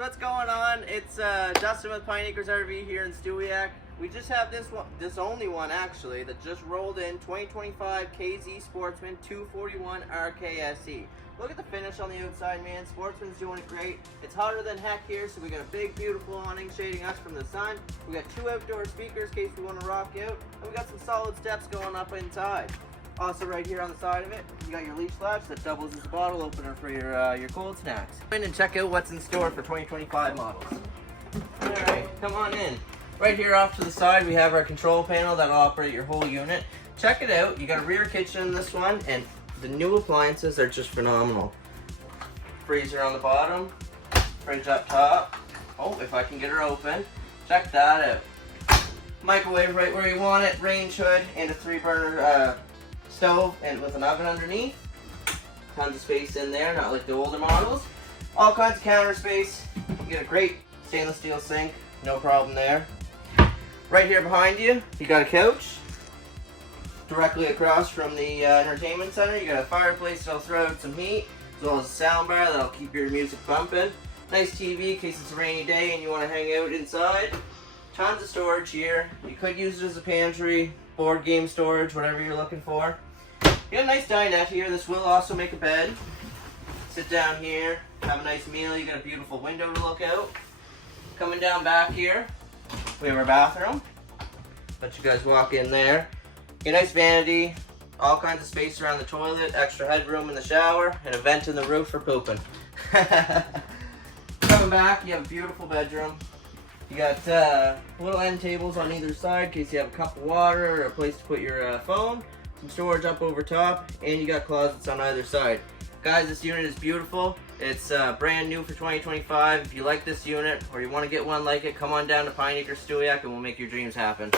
what's going on? It's Justin with Pine Acres RV here in Stewiacke. We just have this only one actually, that just rolled in 2025 KZ Sportsmen 241 RKSE. Look at the finish on the outside, man. Sportsman's doing it great. It's hotter than heck here, so we got a big, beautiful awning shading us from the sun. We got 2 outdoor speakers in case we want to rock out, and we got some solid steps going up inside. Also right here on the side of it, you got your Leash Latch that doubles as a bottle opener for your cold snacks. Come in and check out what's in store for 2025 models. Alright, come on in. Right here off to the side we have our control panel that'll operate your whole unit. Check it out, you got a rear kitchen in this one, and the new appliances are just phenomenal. Freezer on the bottom, fridge up top. Oh, if I can get her open. Check that out. Microwave right where you want it, range hood, and a 3-burner stove and with an oven underneath. Tons of space in there, not like the older models. All kinds of counter space. You get a great stainless steel sink, no problem there. Right here behind you, you got a couch. Directly across from the entertainment center, you got a fireplace that'll throw out some heat, as well as a sound bar that'll keep your music bumping. Nice TV in case it's a rainy day and you want to hang out inside. Tons of storage here. You could use it as a pantry, board game storage, whatever you're looking for. You got a nice dinette here. This will also make a bed. Sit down here, have a nice meal. You got a beautiful window to look out. Coming down back here, we have our bathroom. Let you guys walk in there. Get a nice vanity, all kinds of space around the toilet, extra headroom in the shower, and a vent in the roof for pooping. Coming back, you have a beautiful bedroom. You got little end tables on either side in case you have a cup of water or a place to put your phone. Some storage up over top, and you got closets on either side. Guys, this unit is beautiful. It's brand new for 2025. If you like this unit or you want to get one like it, come on down to Pine Acres Stewiacke and we'll make your dreams happen.